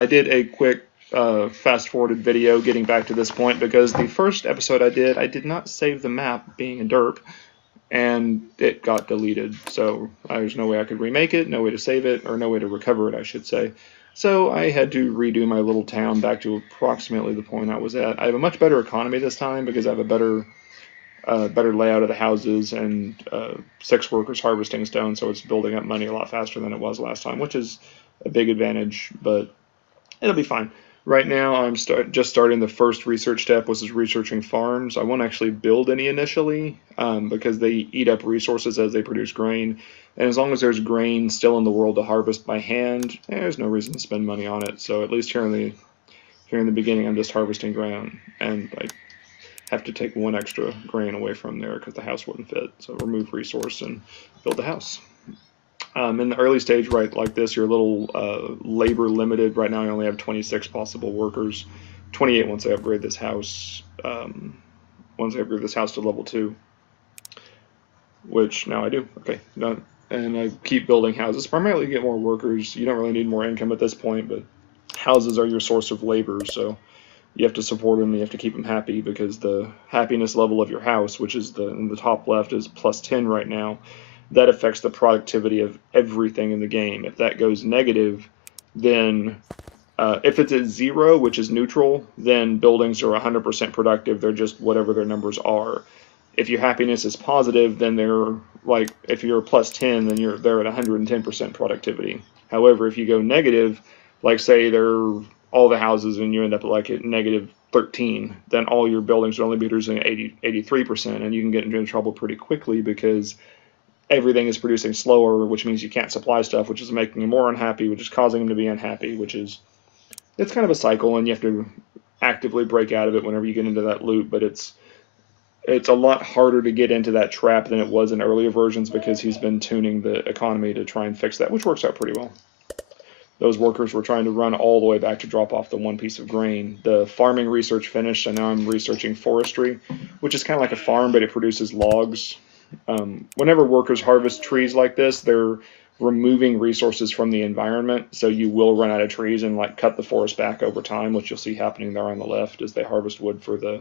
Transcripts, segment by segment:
I did a quick fast forwarded video getting back to this point because the first episode I did not save the map being a derp and it got deleted. So there's no way I could remake it, no way to save it, or no way to recover it, I should say. So I had to redo my little town back to approximately the point I was at. I have a much better economy this time because I have a better layout of the houses and 6 workers harvesting stone, so it's building up money a lot faster than it was last time, which is a big advantage. But it'll be fine. Right now, I'm just starting the first research step, which is researching farms. I won't actually build any initially because they eat up resources as they produce grain. And as long as there's grain still in the world to harvest by hand, there's no reason to spend money on it. So at least here in the beginning, I'm just harvesting grain, and I have to take 1 extra grain away from there because the house wouldn't fit. So remove resource and build the house. In the early stage, right, like this, you're a little labor limited. Right now, I only have 26 possible workers, 28 once I upgrade this house. Once I upgrade this house to level 2, which now I do. Okay, done. And I keep building houses, primarily to get more workers. You don't really need more income at this point, but houses are your source of labor, so you have to support them. You have to keep them happy because the happiness level of your house, which is in the top left, is +10 right now. That affects the productivity of everything in the game. If that goes negative, then if it's at 0, which is neutral, then buildings are 100% productive. They're just whatever their numbers are. If your happiness is positive, then they're like, if you're +10, then they're at 110% productivity. However, if you go negative, like say they're all the houses and you end up like at -13, then all your buildings would only be producing 83%, and you can get into trouble pretty quickly because everything is producing slower, which means you can't supply stuff, which is making them more unhappy, which is causing them to be unhappy, it's kind of a cycle, and you have to actively break out of it whenever you get into that loop. But it's a lot harder to get into that trap than it was in earlier versions because he's been tuning the economy to try and fix that, which works out pretty well. Those workers were trying to run all the way back to drop off the 1 piece of grain. The farming research finished, and now I'm researching forestry, which is kind of like a farm, but it produces logs. Whenever workers harvest trees like this, they're removing resources from the environment, so you will run out of trees and like cut the forest back over time, which you'll see happening there on the left as they harvest wood for the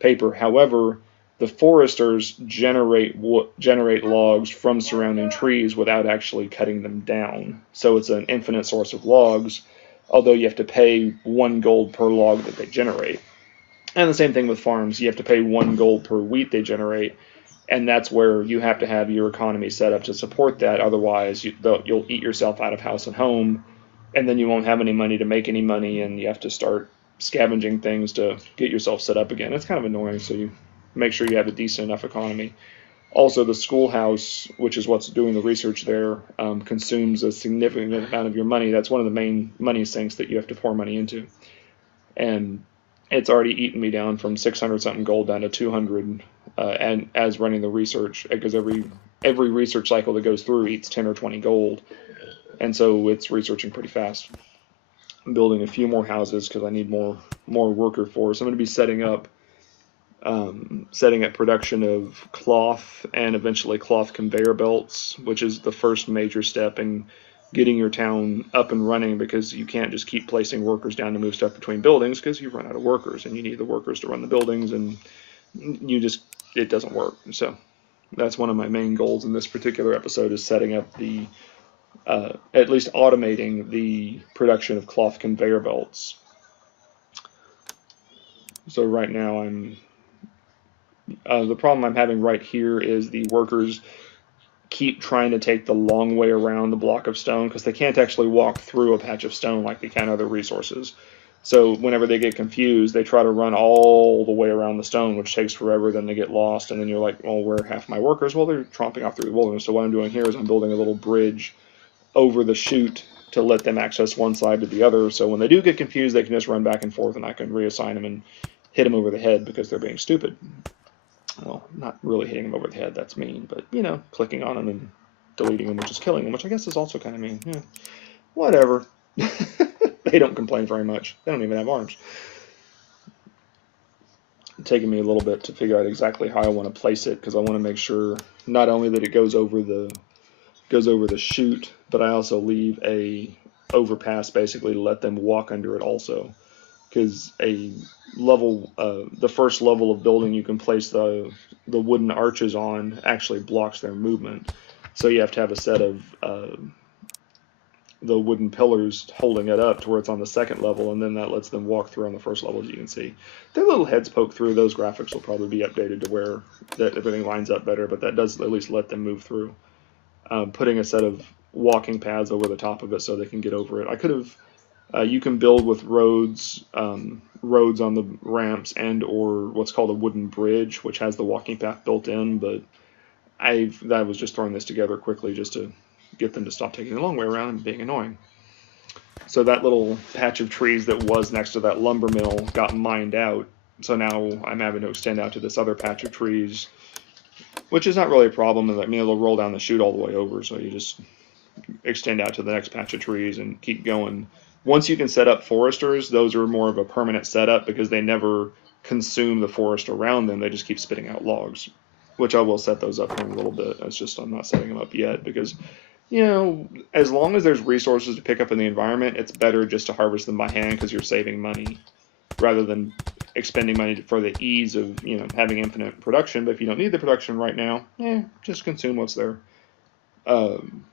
paper. However, the foresters generate logs from surrounding trees without actually cutting them down. So it's an infinite source of logs, although you have to pay 1 gold per log that they generate. And the same thing with farms. You have to pay 1 gold per wheat they generate, and that's where you have to have your economy set up to support that. Otherwise, you'll eat yourself out of house and home, and then you won't have any money to make any money, and you have to start scavenging things to get yourself set up again. It's kind of annoying, so you make sure you have a decent enough economy. Also, the schoolhouse, which is what's doing the research there, consumes a significant amount of your money. That's one of the main money sinks that you have to pour money into. And it's already eaten me down from 600 something gold down to 200, and as running the research, because every research cycle that goes through eats 10 or 20 gold, and so it's researching pretty fast. I'm building a few more houses because I need more worker force. I'm going to be setting up production of cloth and eventually cloth conveyor belts, which is the first major step in getting your town up and running, because you can't just keep placing workers down to move stuff between buildings because you run out of workers and you need the workers to run the buildings, and it doesn't work. So that's one of my main goals in this particular episode, is setting up at least automating the production of cloth conveyor belts. So right now the problem I'm having right here is the workers keep trying to take the long way around the block of stone because they can't actually walk through a patch of stone like they can other resources. So whenever they get confused, they try to run all the way around the stone, which takes forever. Then they get lost, and then you're like, well, where are half my workers? Well, they're tromping off through the wilderness. So what I'm doing here is I'm building a little bridge over the chute to let them access one side to the other. So when they do get confused, they can just run back and forth, and I can reassign them and hit them over the head because they're being stupid. Well, not really hitting them over the head, that's mean, but, clicking on them and deleting them, which is killing them, which I guess is also kind of mean. Yeah. Whatever. They don't complain very much. They don't even have arms. It's taking me a little bit to figure out exactly how I want to place it, because I want to make sure not only that it goes over the chute, but I also leave a overpass basically to let them walk under it also. Because the first level of building you can place the wooden arches on actually blocks their movement. So you have to have a set of the wooden pillars holding it up to where it's on the second level, and then that lets them walk through on the first level, as you can see. Their little heads poke through. Those graphics will probably be updated to where that everything lines up better, but that does at least let them move through. Putting a set of walking paths over the top of it so they can get over it. I could have. You can build with roads on the ramps and or what's called a wooden bridge, which has the walking path built in. But I was just throwing this together quickly just to get them to stop taking the long way around and being annoying. So that little patch of trees that was next to that lumber mill got mined out. So now I'm having to extend out to this other patch of trees, which is not really a problem. I mean, it'll roll down the chute all the way over, so you just extend out to the next patch of trees and keep going. Once you can set up foresters, those are more of a permanent setup because they never consume the forest around them. They just keep spitting out logs, which I will set those up in a little bit. It's just I'm not setting them up yet because, as long as there's resources to pick up in the environment, it's better just to harvest them by hand because you're saving money rather than expending money for the ease of, having infinite production. But if you don't need the production right now, just consume what's there.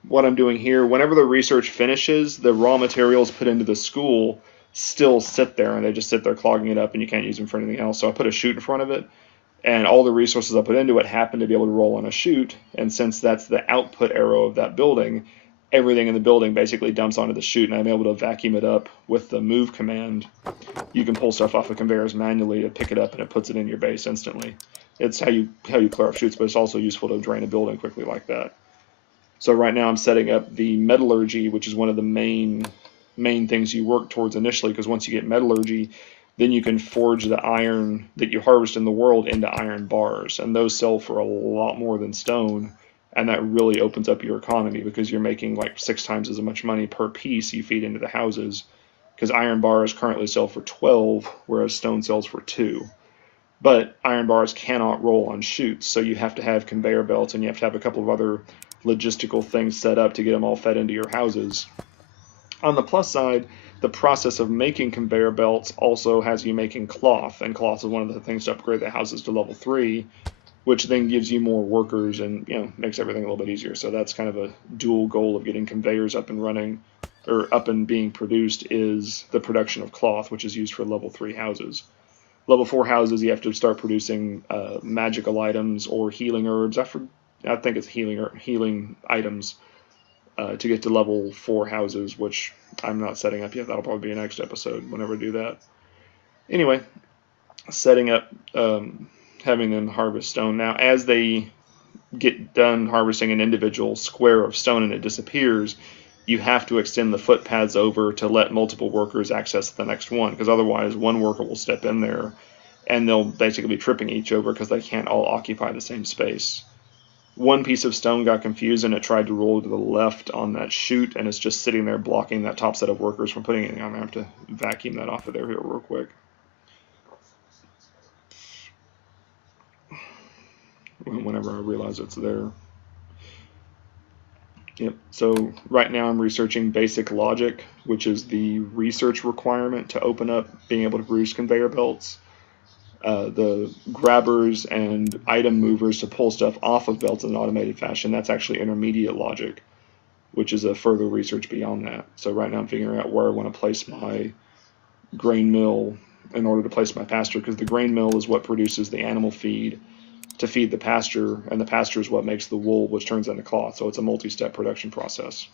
What I'm doing here, whenever the research finishes, the raw materials put into the school still sit there, and they just sit there clogging it up, and you can't use them for anything else. So I put a chute in front of it, and all the resources I put into it happen to be able to roll on a chute, and since that's the output arrow of that building, everything in the building basically dumps onto the chute, and I'm able to vacuum it up with the move command. You can pull stuff off of conveyors manually to pick it up, and it puts it in your base instantly. It's how you clear off chutes, but it's also useful to drain a building quickly like that. So right now I'm setting up the metallurgy, which is one of the main things you work towards initially, because once you get metallurgy, then you can forge the iron that you harvest in the world into iron bars, and those sell for a lot more than stone, and that really opens up your economy because you're making like 6 times as much money per piece you feed into the houses, because iron bars currently sell for 12, whereas stone sells for 2. But iron bars cannot roll on chutes, so you have to have conveyor belts, and you have to have a couple of other logistical things set up to get them all fed into your houses. On the plus side, the process of making conveyor belts also has you making cloth, and cloth is one of the things to upgrade the houses to level 3, which then gives you more workers and makes everything a little bit easier. So that's kind of a dual goal of getting conveyors up and running, or up and being produced, is the production of cloth, which is used for level 3 houses. Level 4 houses, you have to start producing magical items or healing herbs. I think it's healing items to get to level 4 houses, which I'm not setting up yet. That'll probably be a next episode whenever I do that. Anyway, setting up, having them harvest stone. Now, as they get done harvesting an individual square of stone and it disappears, you have to extend the footpaths over to let multiple workers access the next one, because otherwise one worker will step in there and they'll basically be tripping each over because they can't all occupy the same space. One piece of stone got confused and it tried to roll to the left on that chute, and it's just sitting there blocking that top set of workers from putting anything on there. I have to vacuum that off of there here real quick. Whenever I realize it's there. Yep, so right now I'm researching basic logic, which is the research requirement to open up being able to produce conveyor belts. The grabbers and item movers to pull stuff off of belts in an automated fashion, that's actually intermediate logic, which is a further research beyond that. So right now I'm figuring out where I want to place my grain mill in order to place my pasture, because the grain mill is what produces the animal feed to feed the pasture, and the pasture is what makes the wool, which turns into cloth. So it's a multi-step production process.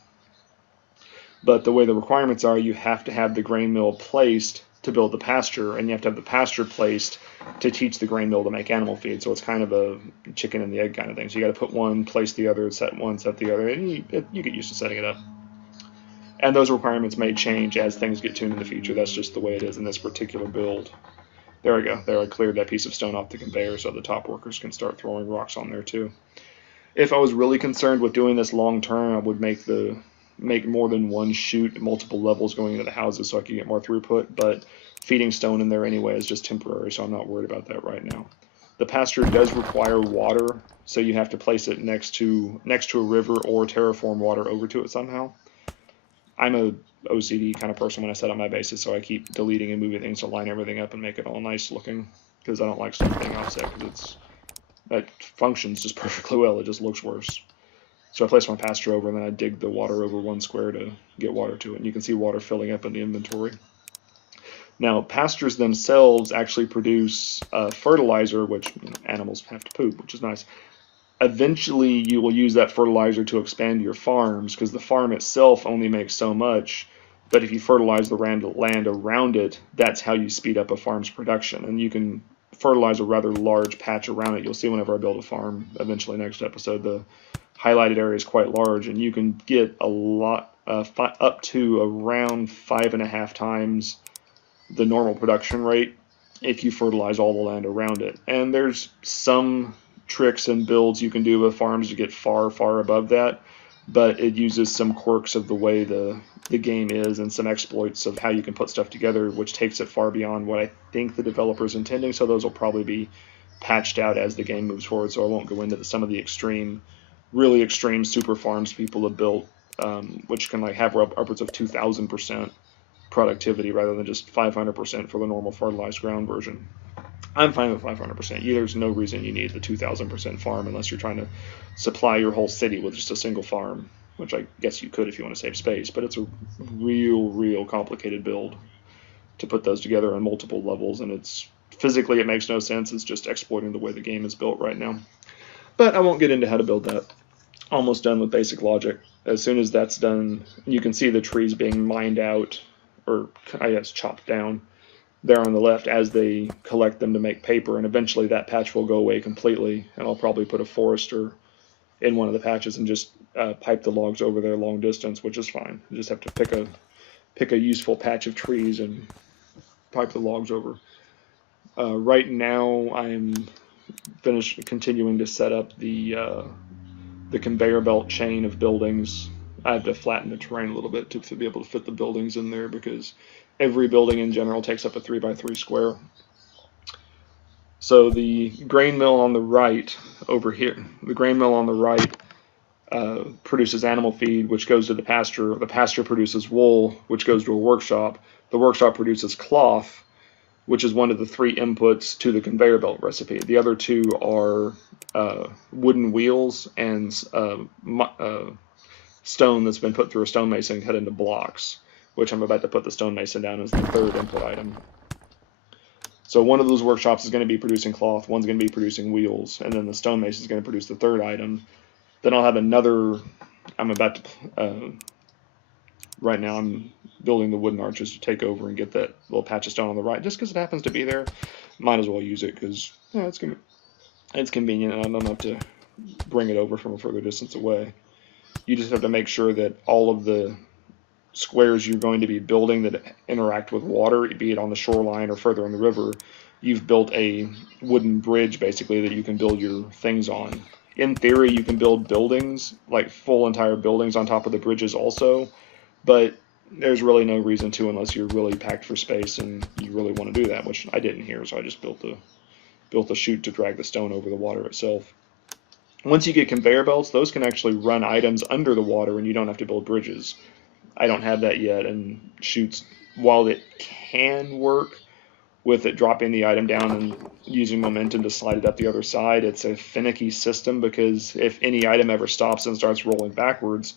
But the way the requirements are, you have to have the grain mill placed to build the pasture, and you have to have the pasture placed to teach the grain mill to make animal feed. So it's kind of a chicken and the egg kind of thing. So you got to put one, place the other, set one, set the other, and you get used to setting it up. And those requirements may change as things get tuned in the future. That's just the way it is in this particular build. There we go. There, I cleared that piece of stone off the conveyor so the top workers can start throwing rocks on there too. If I was really concerned with doing this long term, I would make more than one chute, multiple levels going into the houses so I could get more throughput, but feeding stone in there anyway is just temporary, so I'm not worried about that right now. The pasture does require water, so you have to place it next to a river or terraform water over to it somehow. I'm a OCD kind of person when I set up my bases, so I keep deleting and moving things to line everything up and make it all nice looking, because I don't like stuff being offset, because that functions just perfectly well, it just looks worse. So I place my pasture over, and then I dig the water over one square to get water to it, and you can see water filling up in the inventory. Now, pastures themselves actually produce fertilizer, which animals have to poop, which is nice. Eventually, you will use that fertilizer to expand your farms, because the farm itself only makes so much. But if you fertilize the land around it, that's how you speed up a farm's production. And you can fertilize a rather large patch around it. You'll see whenever I build a farm, eventually next episode, the highlighted area is quite large, and you can get a lot, up to around 5.5 times the normal production rate if you fertilize all the land around it. And there's some tricks and builds you can do with farms to get far, far above that, but it uses some quirks of the way the game is and some exploits of how you can put stuff together, which takes it far beyond what I think the developer's intending, so those will probably be patched out as the game moves forward, so I won't go into some of the really extreme super farms people have built, which can like have upwards of 2,000% productivity rather than just 500% for the normal fertilized ground version. I'm fine with 500%. There's no reason you need the 2,000% farm unless you're trying to supply your whole city with just a single farm, which I guess you could if you want to save space, but it's a real complicated build to put those together on multiple levels, and it's physically it makes no sense. It's just exploiting the way the game is built right now. But I won't get into how to build that. Almost done with basic logic. As soon as that's done, you can see the trees being mined out, or I guess chopped down, there on the left as they collect them to make paper, and eventually that patch will go away completely, and I'll probably put a forester in one of the patches and just pipe the logs over there long distance, which is fine. You just have to pick a useful patch of trees and pipe the logs over. Right now I'm continuing to set up the conveyor belt chain of buildings. I have to flatten the terrain a little bit to be able to fit the buildings in there, because every building in general takes up a 3x3 square. So the grain mill on the right over here, produces animal feed, which goes to the pasture. The pasture produces wool, which goes to a workshop. The workshop produces cloth, which is one of the 3 inputs to the conveyor belt recipe. The other 2 are wooden wheels and stone that's been put through a stonemason cut into blocks, which I'm about to put the stonemason down as the 3rd input item. So one of those workshops is going to be producing cloth, one's going to be producing wheels, and then the stonemason is going to produce the 3rd item. Then I'll have another, right now I'm building the wooden arches to take over and get that little patch of stone on the right, just because it happens to be there. Might as well use it, because it's convenient, and I don't have to bring it over from a further distance away. You just have to make sure that all of the squares you're going to be building that interact with water, be it on the shoreline or further in the river, you've built a wooden bridge basically that you can build your things on. In theory, you can build buildings, like full entire buildings on top of the bridges also, but there's really no reason to unless you're really packed for space and you really want to do that, which I didn't here, so I just built a chute to drag the stone over the water itself. Once you get conveyor belts, those can actually run items under the water and you don't have to build bridges. I don't have that yet, and chutes, while it can work with it dropping the item down and using momentum to slide it up the other side, it's a finicky system, because if any item ever stops and starts rolling backwards,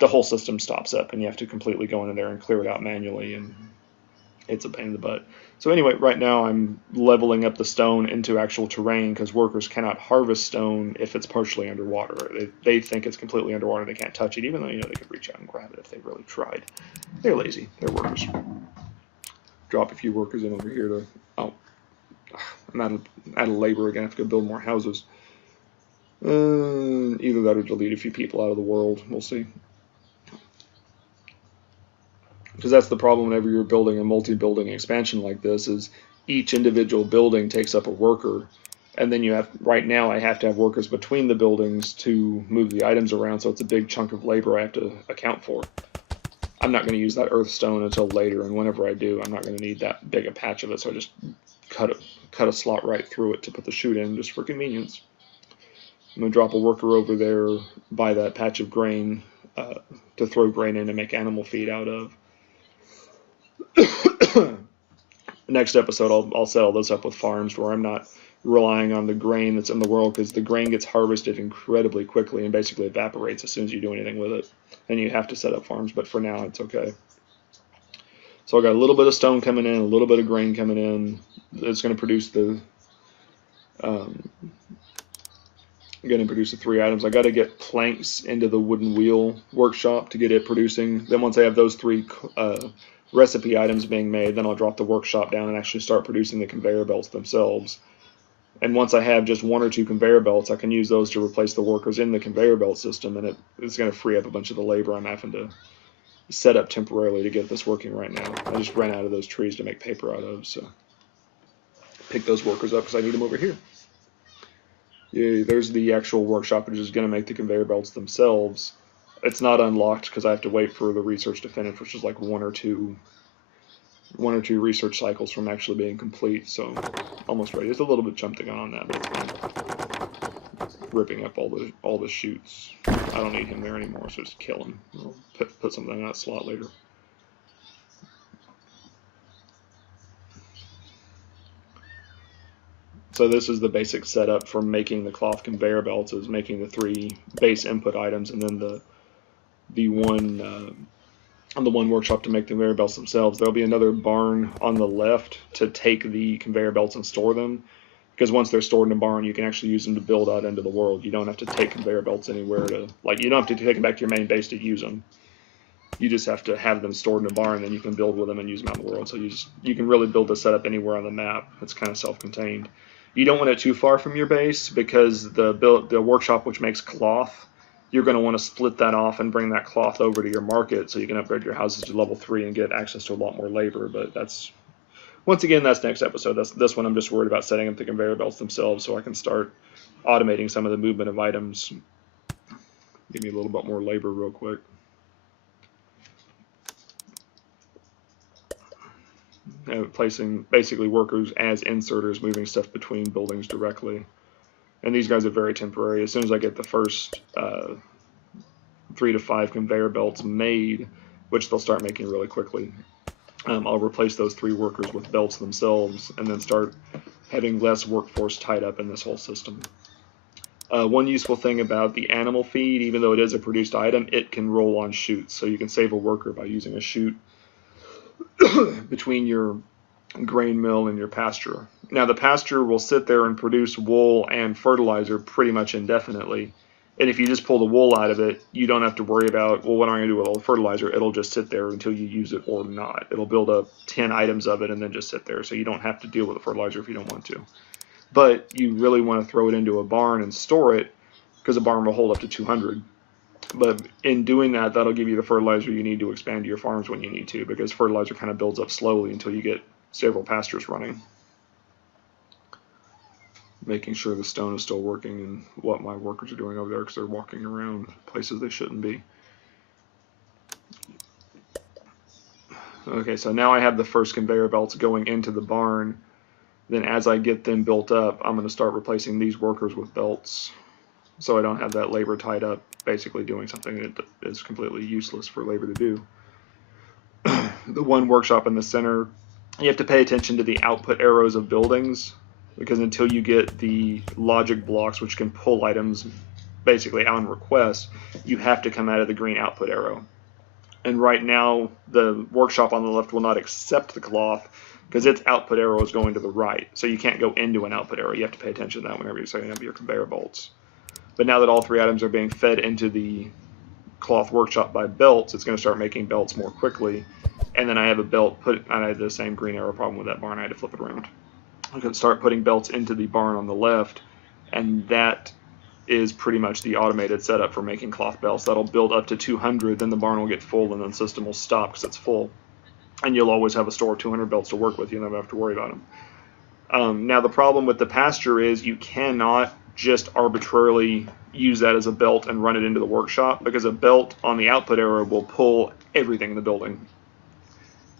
the whole system stops up and you have to completely go in there and clear it out manually, and it's a pain in the butt. So anyway, right now I'm leveling up the stone into actual terrain, because workers cannot harvest stone if it's partially underwater. They think it's completely underwater, they can't touch it, even though they could reach out and grab it if they really tried. They're lazy, they're workers. Drop a few workers in over here to, I'm out of labor again, I have to go build more houses. Either that or delete a few people out of the world, we'll see. Because that's the problem whenever you're building a multi-building expansion like this, is each individual building takes up a worker, and then right now I have to have workers between the buildings to move the items around, so it's a big chunk of labor I have to account for. I'm not going to use that earth stone until later, and whenever I do, I'm not going to need that big a patch of it, so I just cut a slot right through it to put the chute in, just for convenience. I'm going to drop a worker over there by that patch of grain to throw grain in to make animal feed out of. Next episode, I'll set all this up with farms where I'm not relying on the grain that's in the world, because the grain gets harvested incredibly quickly and basically evaporates as soon as you do anything with it. And you have to set up farms, but for now it's okay. So I got a little bit of stone coming in, a little bit of grain coming in. It's going to produce the the 3 items. I got to get planks into the wooden wheel workshop to get it producing. Then once I have those 3 recipe items being made, then I'll drop the workshop down and actually start producing the conveyor belts themselves. And once I have just 1 or 2 conveyor belts, I can use those to replace the workers in the conveyor belt system, and it's going to free up a bunch of the labor I'm having to set up temporarily to get this working right now. I just ran out of those trees to make paper out of, so pick those workers up because I need them over here. Yeah, there's the actual workshop, which is going to make the conveyor belts themselves. It's not unlocked because I have to wait for the research to finish, which is like one or two research cycles from actually being complete. So almost ready. There's a little bit jumping on that, but it's fine. Ripping up all the chutes. I don't need him there anymore, so just kill him. I'll put something in that slot later. So this is the basic setup for making the cloth conveyor belts, is making the 3 base input items, and then the one workshop to make the conveyor belts themselves. There'll be another barn on the left to take the conveyor belts and store them, because once they're stored in a barn, you can actually use them to build out into the world. You don't have to take conveyor belts anywhere to, like, you don't have to take them back to your main base to use them. You just have to have them stored in a barn, and then you can build with them and use them out in the world. So you can really build the setup anywhere on the map. It's kind of self-contained. You don't want it too far from your base, because the workshop which makes cloth, you're going to want to split that off and bring that cloth over to your market so you can upgrade your houses to level 3 and get access to a lot more labor. But once again, that's next episode. This one I'm just worried about setting up the conveyor belts themselves so I can start automating some of the movement of items. Give me a little bit more labor real quick. Placing basically workers as inserters, moving stuff between buildings directly. And these guys are very temporary. As soon as I get the first 3 to 5 conveyor belts made, which they'll start making really quickly, I'll replace those 3 workers with belts themselves, and then start having less workforce tied up in this whole system. One useful thing about the animal feed, even though it is a produced item, it can roll on chutes, so you can save a worker by using a chute between your grain mill and your pasture. Now the pasture will sit there and produce wool and fertilizer pretty much indefinitely, and if you just pull the wool out of it, you don't have to worry about, well, what am I going to do with all the fertilizer? It'll just sit there until you use it or not. It'll build up 10 items of it and then just sit there, so you don't have to deal with the fertilizer if you don't want to. But you really want to throw it into a barn and store it, because a barn will hold up to 200. But in doing that, that'll give you the fertilizer you need to expand your farms when you need to, because fertilizer kind of builds up slowly until you get several pastures running. Making sure the stone is still working and what my workers are doing over there, because they're walking around places they shouldn't be. Okay, so now I have the first conveyor belts going into the barn. Then as I get them built up, I'm going to start replacing these workers with belts, so I don't have that labor tied up basically doing something that is completely useless for labor to do. The one workshop in the center, you have to pay attention to the output arrows of buildings, because until you get the logic blocks which can pull items basically on request, you have to come out of the green output arrow. And right now the workshop on the left will not accept the cloth because its output arrow is going to the right, so you can't go into an output arrow. You have to pay attention to that whenever you're setting up your conveyor bolts. But now that all 3 items are being fed into the cloth workshop by belts, it's going to start making belts more quickly. And then I have a belt I had the same green arrow problem with that barn. I had to flip it around. I can start putting belts into the barn on the left, and that is pretty much the automated setup for making cloth belts. That'll build up to 200, then the barn will get full, and then the system will stop because it's full. And you'll always have a store of 200 belts to work with. You never have to worry about them. Now the problem with the pasture is you cannot just arbitrarily use that as a belt and run it into the workshop, because a belt on the output arrow will pull everything in the building.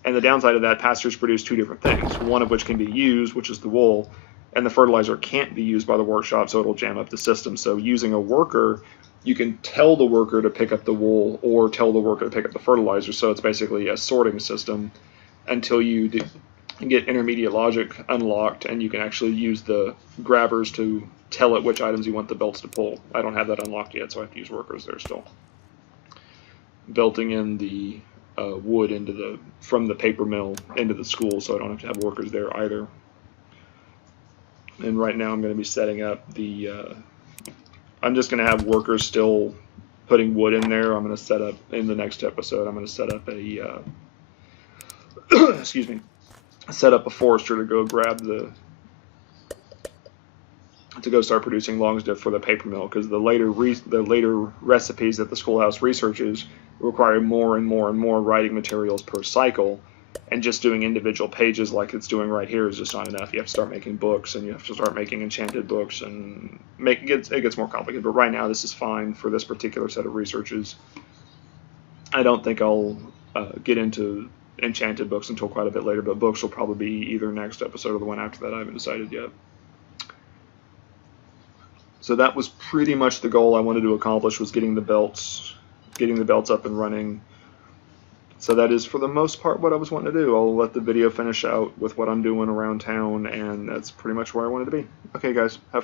And the downside of that, pastures produce 2 different things, one of which can be used, which is the wool, and the fertilizer can't be used by the workshop, so it'll jam up the system. So using a worker, you can tell the worker to pick up the wool or tell the worker to pick up the fertilizer, so it's basically a sorting system. until you get intermediate logic unlocked, and you can actually use the grabbers to tell it which items you want the belts to pull. I don't have that unlocked yet, so I have to use workers there still. Belting in the wood from the paper mill into the school, so I don't have to have workers there either. And right now I'm going to be setting up I'm just going to have workers still putting wood in there. I'm going to set up, in the next episode, I'm going to set up a, excuse me, set up a forester to go to go start producing long stiff for the paper mill, because the later recipes that the schoolhouse researches require more and more and more writing materials per cycle, and just doing individual pages like it's doing right here is just not enough. You have to start making books, and you have to start making enchanted books, and it gets more complicated. But right now this is fine for this particular set of researches. I don't think I'll get into enchanted books until quite a bit later, but books will probably be either next episode or the one after that. I haven't decided yet. So that was pretty much the goal I wanted to accomplish, was getting the belts up and running. So that is, for the most part, what I was wanting to do. I'll let the video finish out with what I'm doing around town, and that's pretty much where I wanted to be. Okay, guys, have fun.